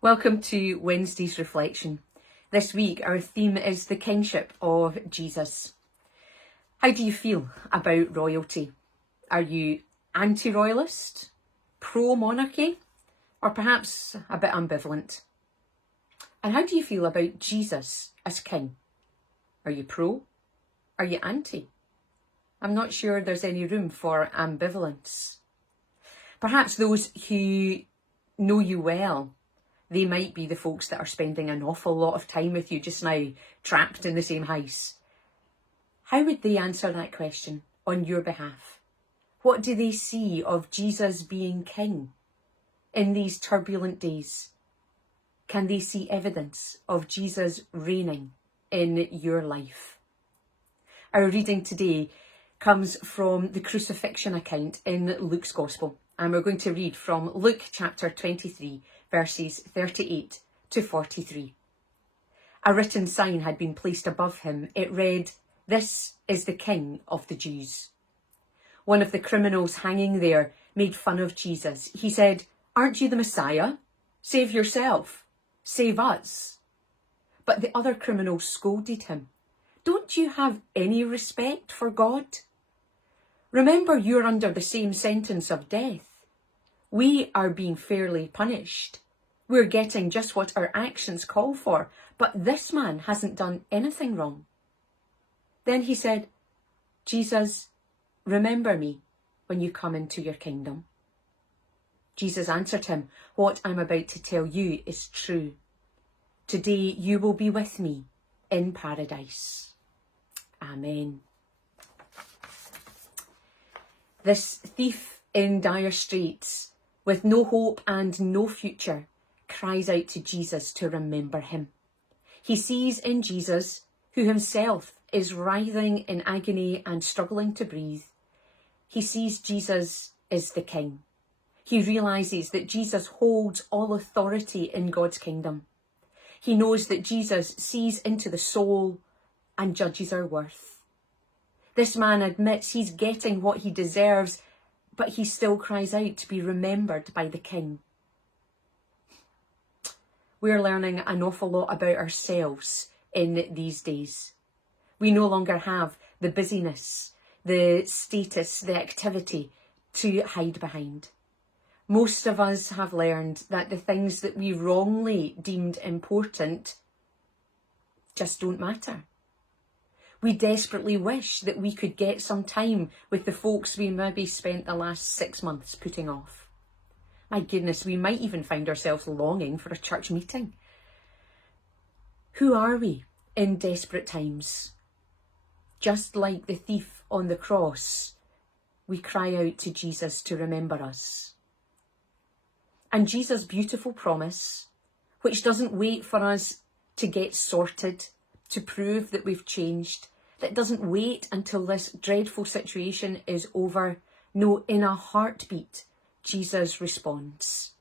Welcome to Wednesday's reflection. This week our theme is the kingship of Jesus. How do you feel about royalty? Are you anti-royalist, pro-monarchy, or perhaps a bit ambivalent? And how do you feel about Jesus as king? Are you pro? Are you anti? I'm not sure there's any room for ambivalence. Perhaps those who know you well, they might be the folks that are spending an awful lot of time with you just now, trapped in the same house. How would they answer that question on your behalf? What do they see of Jesus being king in these turbulent days? Can they see evidence of Jesus reigning in your life? Our reading today comes from the crucifixion account in Luke's Gospel. And we're going to read from Luke chapter 23, verses 38 to 43. A written sign had been placed above him. It read, "This is the King of the Jews." One of the criminals hanging there made fun of Jesus. He said, "Aren't you the Messiah? Save yourself. Save us." But the other criminals scolded him. "Don't you have any respect for God? Remember, you're under the same sentence of death. We are being fairly punished. We're getting just what our actions call for, but this man hasn't done anything wrong." Then he said, "Jesus, remember me when you come into your kingdom." Jesus answered him, "What I'm about to tell you is true. Today you will be with me in paradise." Amen. This thief in dire straits, with no hope and no future, cries out to Jesus to remember him. He sees in Jesus, who himself is writhing in agony and struggling to breathe, he sees Jesus is the King. He realises that Jesus holds all authority in God's kingdom. He knows that Jesus sees into the soul and judges our worth. This man admits he's getting what he deserves, but he still cries out to be remembered by the King. We're learning an awful lot about ourselves in these days. We no longer have the busyness, the status, the activity to hide behind. Most of us have learned that the things that we wrongly deemed important just don't matter. We desperately wish that we could get some time with the folks we maybe spent the last 6 months putting off. My goodness, we might even find ourselves longing for a church meeting. Who are we in desperate times? Just like the thief on the cross, we cry out to Jesus to remember us. And Jesus' beautiful promise, which doesn't wait for us to get sorted, to prove that we've changed, that doesn't wait until this dreadful situation is over. No, in a heartbeat, Jesus responds,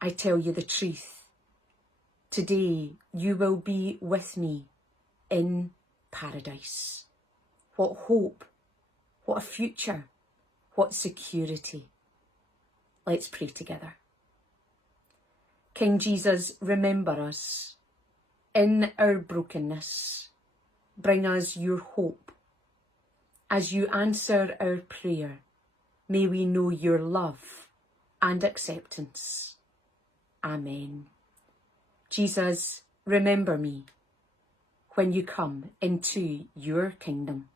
"I tell you the truth. Today you will be with me in paradise." What hope, what a future, what security. Let's pray together. King Jesus, remember us. In our brokenness, bring us your hope. As you answer our prayer, may we know your love and acceptance. Amen. Jesus, remember me when you come into your kingdom.